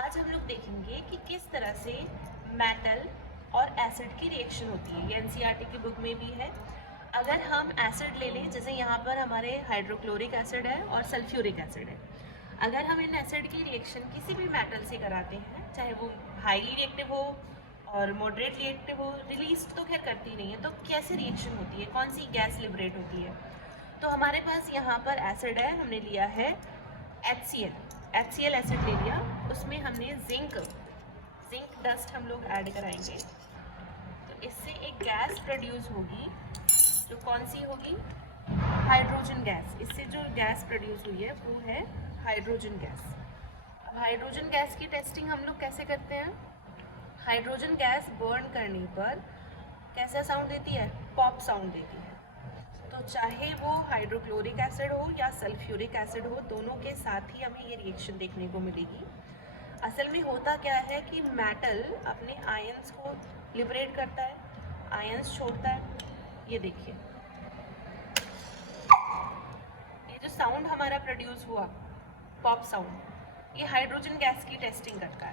आज हम लोग देखेंगे कि किस तरह से मेटल और एसिड की रिएक्शन होती है। ये एनसीईआरटी की बुक में भी है। अगर हम एसिड ले लें, जैसे यहाँ पर हमारे हाइड्रोक्लोरिक एसिड है और सल्फ्यूरिक एसिड है, अगर हम इन एसिड की रिएक्शन किसी भी मेटल से कराते हैं, चाहे वो हाईली रिएक्टिव हो और मॉडरेट रिएक्टिव हो, रिलीज तो खैर करती नहीं है, तो कैसे रिएक्शन होती है, कौन सी गैस लिबरेट होती है। तो हमारे पास यहाँ पर एसिड है, हमने लिया है HCl एसिड ले लिया, उसमें हमने जिंक डस्ट हम लोग ऐड कराएंगे, तो इससे एक गैस प्रोड्यूस होगी, जो कौन सी होगी, हाइड्रोजन गैस। इससे जो गैस प्रोड्यूस हुई है वो है हाइड्रोजन गैस। अब हाइड्रोजन गैस की टेस्टिंग हम लोग कैसे करते हैं? हाइड्रोजन गैस बर्न करने पर कैसा साउंड देती है? पॉप साउंड देती है। तो चाहे वो हाइड्रोक्लोरिक एसिड हो या सल्फ्यूरिक एसिड हो, दोनों के साथ ही हमें ये रिएक्शन देखने को मिलेगी। असल में होता क्या है कि मेटल अपने आयंस को लिबरेट करता है, आयंस छोड़ता है। ये देखिए, ये जो साउंड हमारा प्रोड्यूस हुआ, पॉप साउंड, ये हाइड्रोजन गैस की टेस्टिंग करता है।